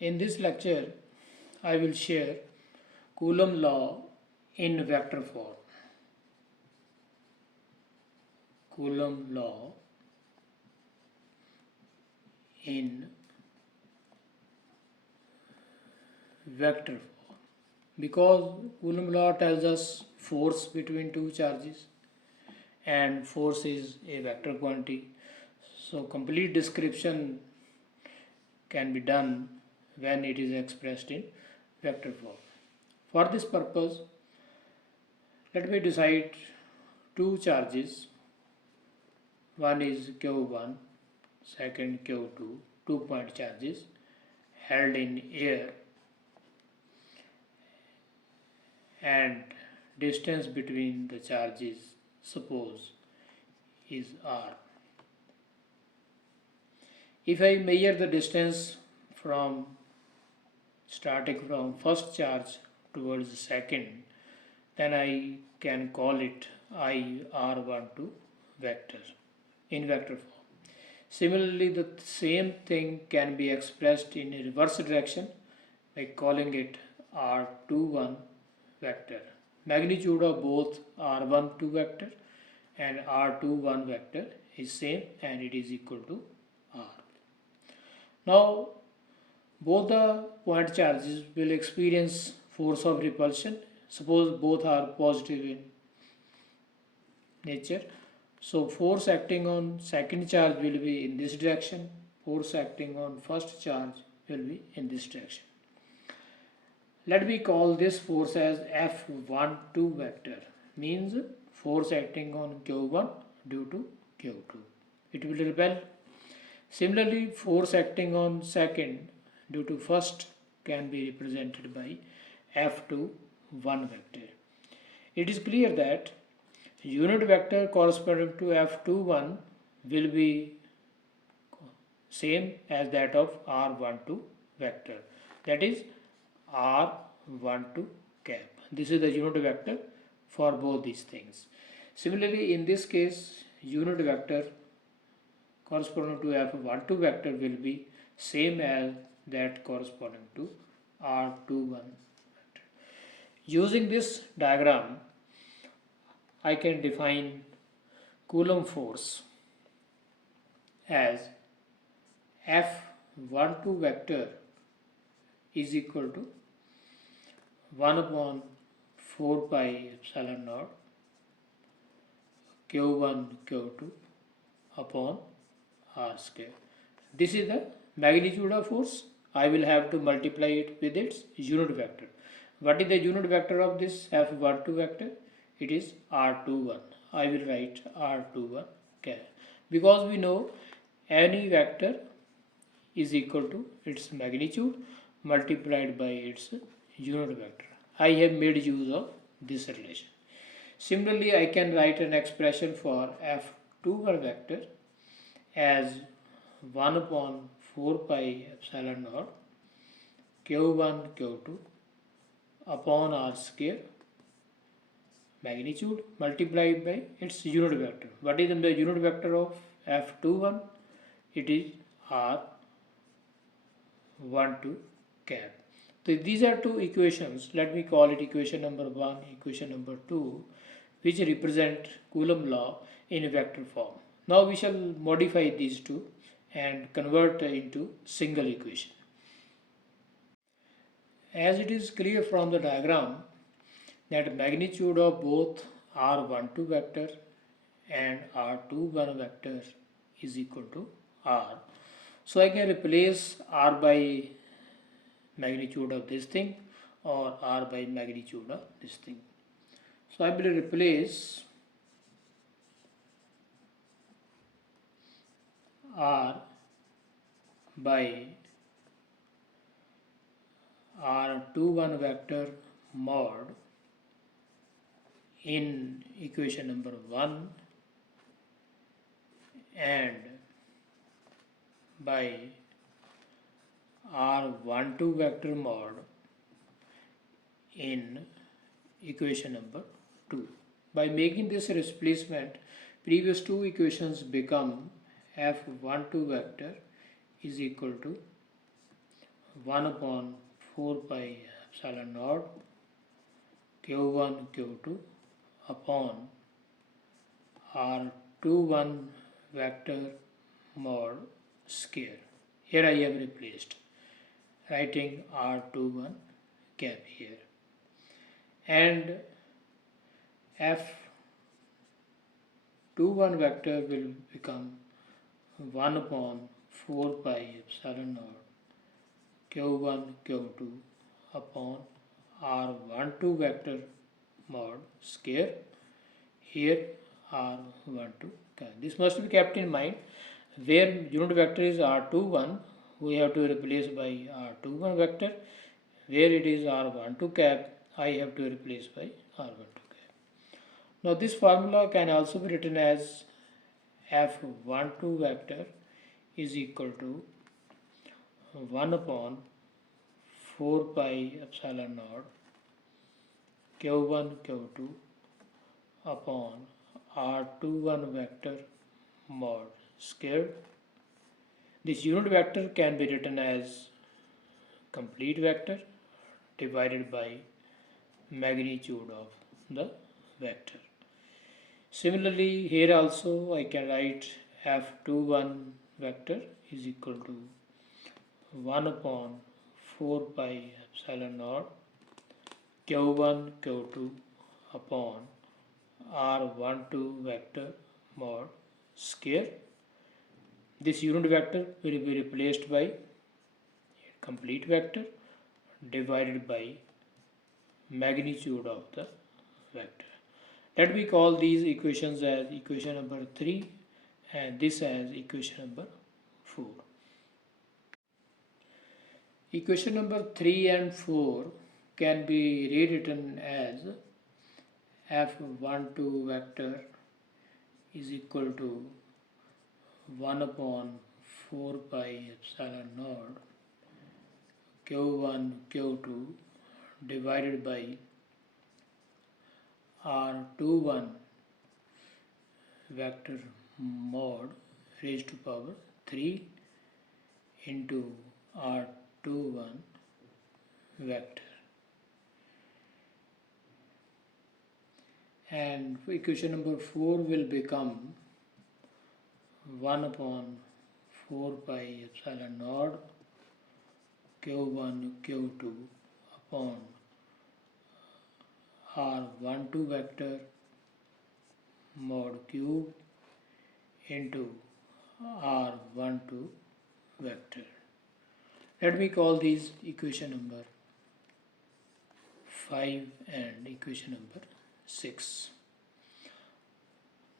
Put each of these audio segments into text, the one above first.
In this lecture, I will share Coulomb law in vector form. Coulomb law in vector form. Because Coulomb law tells us force between two charges and force is a vector quantity. So complete description can be done when it is expressed in vector form. For this purpose, let me decide two charges. One is Q1, second Q2, 2-point charges held in air, and distance between the charges, suppose, is r. If I measure the distance starting from first charge towards the second, then I can call it IR12 vector in vector form. Similarly, the same thing can be expressed in a reverse direction by calling it R21 vector. Magnitude of both R12 vector and R21 vector is same and it is equal to R. Now, both the point charges will experience force of repulsion. Suppose both are positive in nature. So force acting on second charge will be in this direction. Force acting on first charge will be in this direction. Let me call this force as F12 vector. Means force acting on Q1 due to Q2. It will repel. Similarly, force acting on second due to first can be represented by F21 vector. It is clear that unit vector corresponding to F21 will be same as that of R12 vector, that is R12 cap. This is the unit vector for both these things. Similarly, in this case, unit vector corresponding to F12 vector will be same as that corresponding to R21 vector. Using this diagram, I can define Coulomb force as F12 vector is equal to 1 upon 4 pi epsilon naught Q1 Q2 upon R square. This is the magnitude of force. I will have to multiply it with its unit vector. What is the unit vector of this F12 vector? It is R21. I will write R21 because we know any vector is equal to its magnitude multiplied by its unit vector. I have made use of this relation. Similarly, I can write an expression for F21 vector as 1 upon 4 pi epsilon naught Q1 Q2 upon R square magnitude multiplied by its unit vector. What is the unit vector of F21? It is R12 cap. So these are two equations. Let me call it equation number 1, equation number 2, which represent Coulomb law in vector form. Now we shall modify these two and convert into single equation. As it is clear from the diagram that magnitude of both R12 vector and R21 vector is equal to R. So I can replace R by magnitude of this thing or R by magnitude of this thing. So I will replace R by R21 vector mod in equation number 1 and by R12 vector mod in equation number 2. By making this replacement, previous two equations become F12 vector is equal to 1 upon 4 pi epsilon naught q1 q2 upon r21 vector mod square. Here I have replaced, writing r21 cap here, and f21 vector will become 1 upon 4 pi epsilon naught q1 q2 upon r12 vector mod square. Here r12. This must be kept in mind. Where unit vector is r21, we have to replace by r21 vector. Where it is r12 cap, I have to replace by r12 cap. Now this formula can also be written as f12 vector is equal to 1 upon 4 pi epsilon naught q1 q2 upon r21 vector mod square. This unit vector can be written as complete vector divided by magnitude of the vector. Similarly, here also I can write f21 vector is equal to 1 upon 4 pi epsilon naught q1 q2 upon r12 vector mod square. This unit vector will be replaced by complete vector divided by magnitude of the vector. Let me call these equations as equation number 3 and this as equation number 4. Equation number 3 and 4 can be rewritten as f12 vector is equal to 1 upon 4 pi epsilon naught q1 q2 divided by r21 vector mod raised to power 3 into r21 vector, and equation number 4 will become 1 upon 4 pi epsilon naught q1 q2 upon r12 vector mod cube into r12 vector. Let me call these equation number 5 and equation number 6.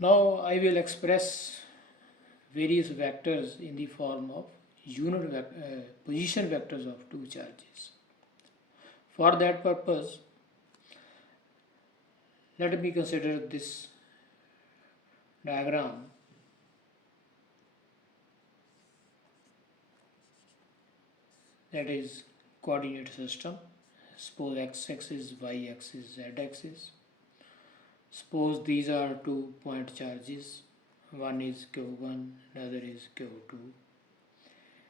Now I will express various vectors in the form of position vectors of two charges. For that purpose, let me consider this diagram. That is coordinate system. Suppose x-axis, y-axis, z-axis. Suppose these are 2 point charges. One is q1, another is q2.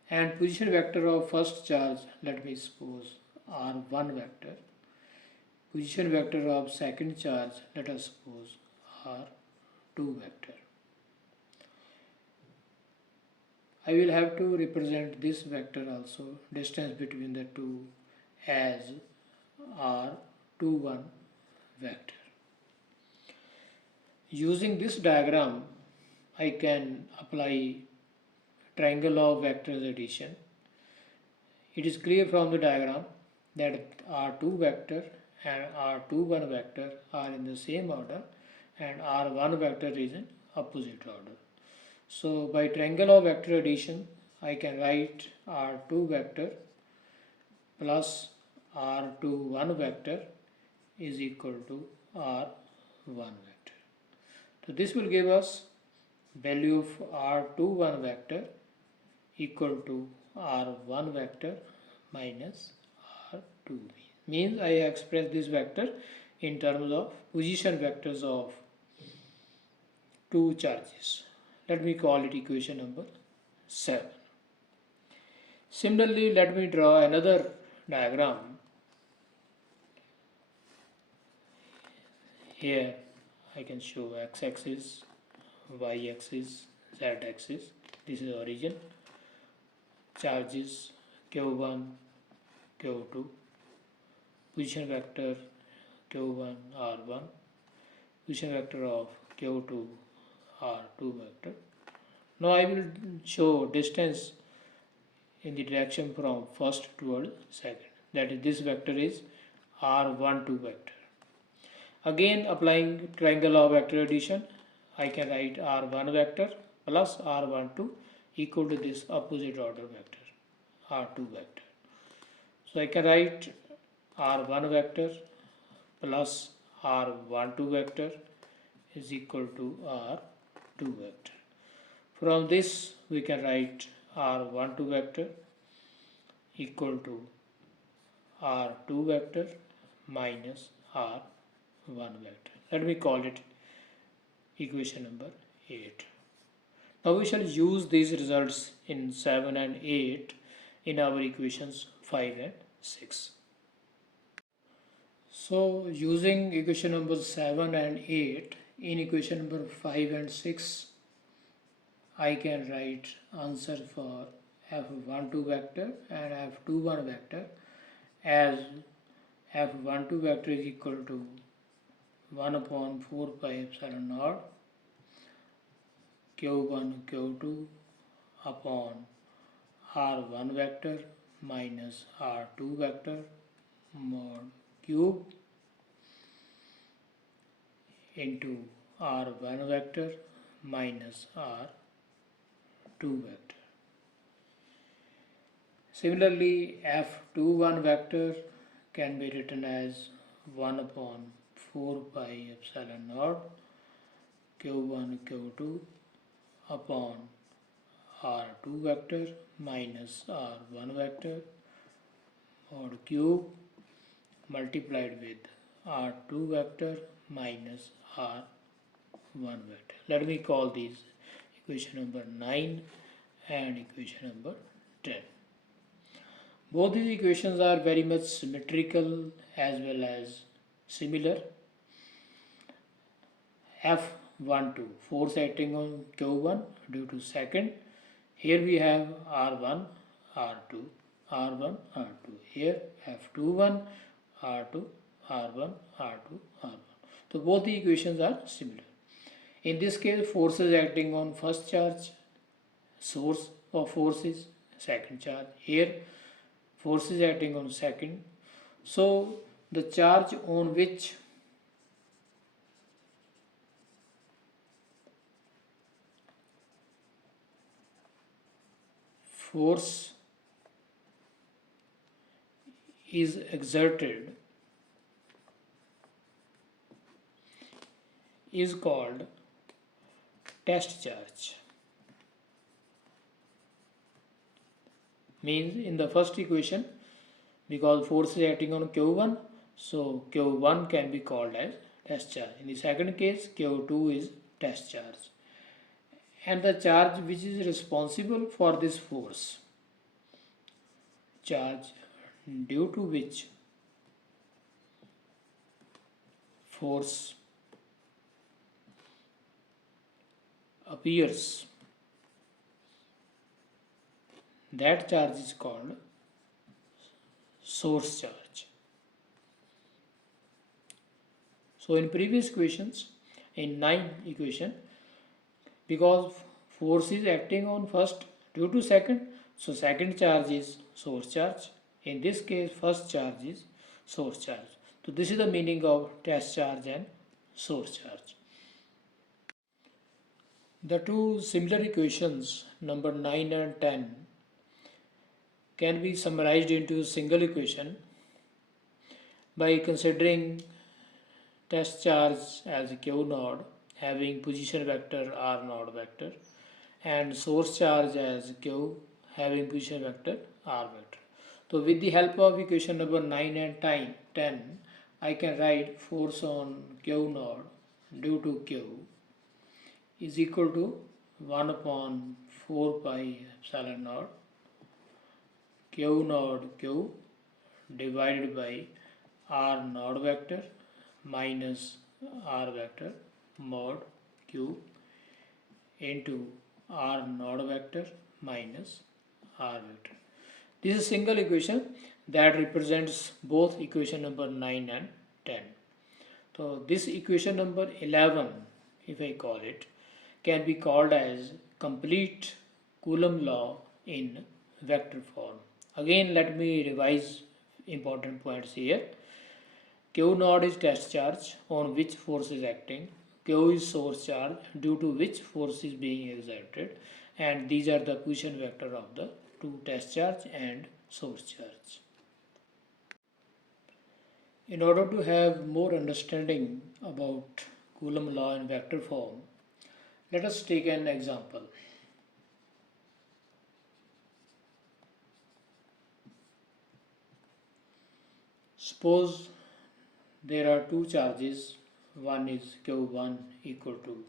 And position vector of first charge, let me suppose r1 vector. Position vector of second charge, let us suppose r2 vector. I will have to represent this vector also, distance between the two, as r21 vector. Using this diagram, I can apply triangle of vectors addition. It is clear from the diagram that r2 vector and r21 vector are in the same order and r1 vector is in opposite order. So by triangle of vector addition, I can write r2 vector plus r21 vector is equal to r1 vector. So this will give us value of r21 vector equal to r1 vector minus r2. Means I express this vector in terms of position vectors of two charges. Let me call it equation number 7. Similarly, let me draw another diagram. Here I can show x-axis, y-axis, z-axis. This is origin. Charges q1, q2, position vector q1, r1, position vector of q2, r2 vector. Now I will show distance in the direction from first toward second. That is, this vector is r12 vector. Again, applying triangle of vector addition, I can write r1 vector plus r12 equal to this opposite order vector, r2 vector. So I can write r1 vector plus r12 vector is equal to r2 vector. From this we can write r12 vector equal to r2 vector minus r1 vector. Let me call it equation number 8. Now we shall use these results in 7 and 8 in our equations 5 and 6. So using equation number 7 and 8 in equation number 5 and 6, I can write answer for f12 vector and f21 vector as f12 vector is equal to 1 upon 4 pi epsilon naught q1 q2 upon r1 vector minus r2 vector mod cube into r1 vector minus r2 vector. Similarly, f21 vector can be written as 1 upon 4 pi epsilon naught q1 q2 upon r2 vector minus r1 vector mod cube multiplied with r2 vector minus r1 vector. Let me call these equation number 9 and equation number 10. Both these equations are very much symmetrical as well as similar. F12, force acting on Q1 due to second. Here we have R1, R2, R1, R2. Here F21, R2, R1, R2, R1. So both the equations are similar. In this case, forces acting on first charge, source of forces, second charge. Here, forces acting on second. So the charge on which force is exerted is called test charge. Means in the first equation, because force is acting on Q1, so Q1 can be called as test charge. In the second case, Q2 is test charge. And the charge which is responsible for this force, charge due to which force appears, that charge is called source charge. So in previous equations, in 9 equation, because force is acting on first due to second, so second charge is source charge. In this case, first charge is source charge. So this is the meaning of test charge and source charge. The two similar equations, number 9 and 10, can be summarized into a single equation by considering test charge as Q node having position vector R node vector and source charge as Q having position vector R vector. So with the help of equation number 9 and 10, I can write force on Q node due to Q is equal to 1 upon 4 pi epsilon naught q node q divided by r node vector minus r vector mod q into r node vector minus r vector. This is a single equation that represents both equation number 9 and 10. So this equation number 11, if I call it, can be called as complete Coulomb law in vector form. Again, let me revise important points here. Q naught is test charge on which force is acting. Q is source charge due to which force is being exerted, and these are the position vector of the two test charge and source charge. In order to have more understanding about Coulomb law in vector form, let us take an example. Suppose there are two charges, one is Q1 equal to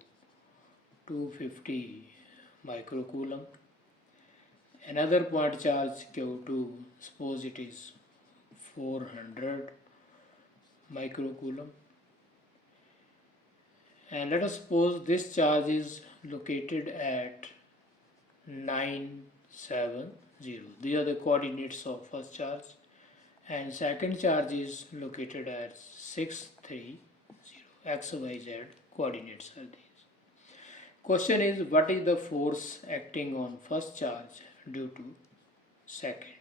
250 microcoulomb, another point charge Q2, suppose it is 400 microcoulomb, and let us suppose this charge is located at 970. These are the coordinates of first charge, and second charge is located at 630. X, Y, Z coordinates are these. Question is, what is the force acting on first charge due to second?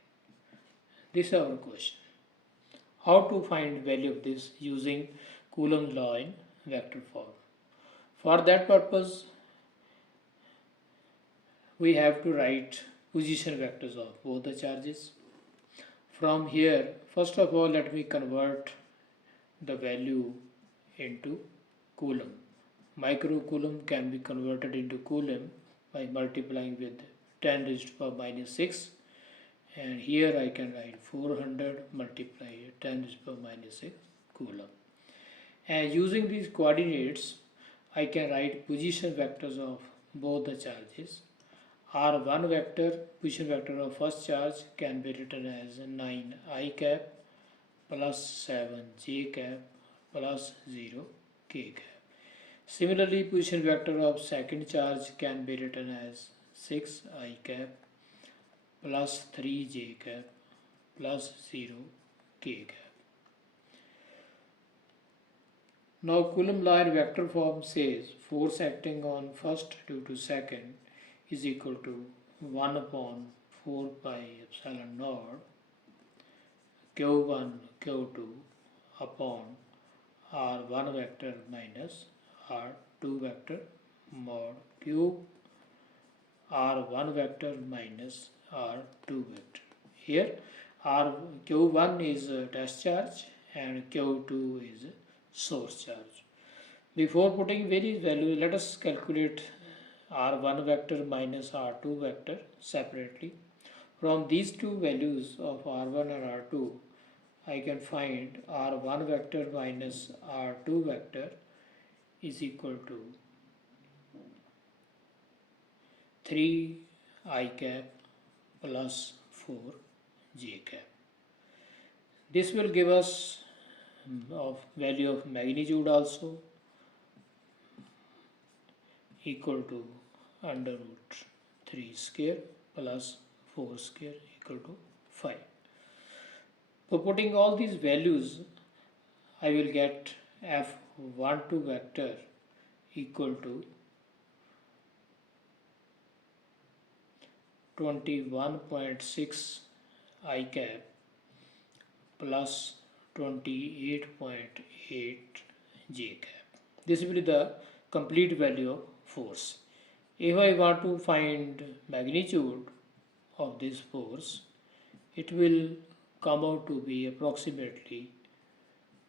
This is our question. How to find value of this using Coulomb law in vector form? For that purpose, we have to write position vectors of both the charges. From here, first of all, let me convert the value into Coulomb. Microcoulomb can be converted into Coulomb by multiplying with 10 raised to the power minus 6, and here I can write 400 multiply 10 raised to the power minus 6 Coulomb. And using these coordinates, I can write position vectors of both the charges. R1 vector, position vector of first charge, can be written as 9i cap plus 7j cap plus 0k cap. Similarly, position vector of second charge can be written as 6i cap plus 3j cap plus 0k cap. Now Coulomb law in vector form says force acting on first due to second is equal to 1 upon 4 pi epsilon naught Q1 Q2 upon R1 vector minus R2 vector mod Q R1 vector minus R2 vector. Here Q1 is test charge and Q2 is source charge. Before putting various values, let us calculate R1 vector minus R2 vector separately. From these two values of R1 and R2, I can find R1 vector minus R2 vector is equal to 3i cap plus 4j cap. This will give us of value of magnitude also equal to under root 3 square plus 4 square equal to 5. For putting all these values, I will get F12 vector equal to 21.6 I cap plus 28.8 J cap. This will be the complete value of force. If I want to find magnitude of this force, it will come out to be approximately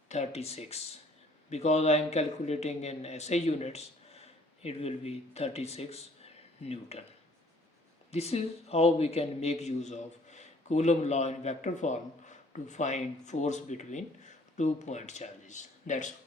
36. Because I am calculating in SI units, it will be 36 Newton. This is how we can make use of Coulomb law in vector form to find force between 2 point charges. That's all.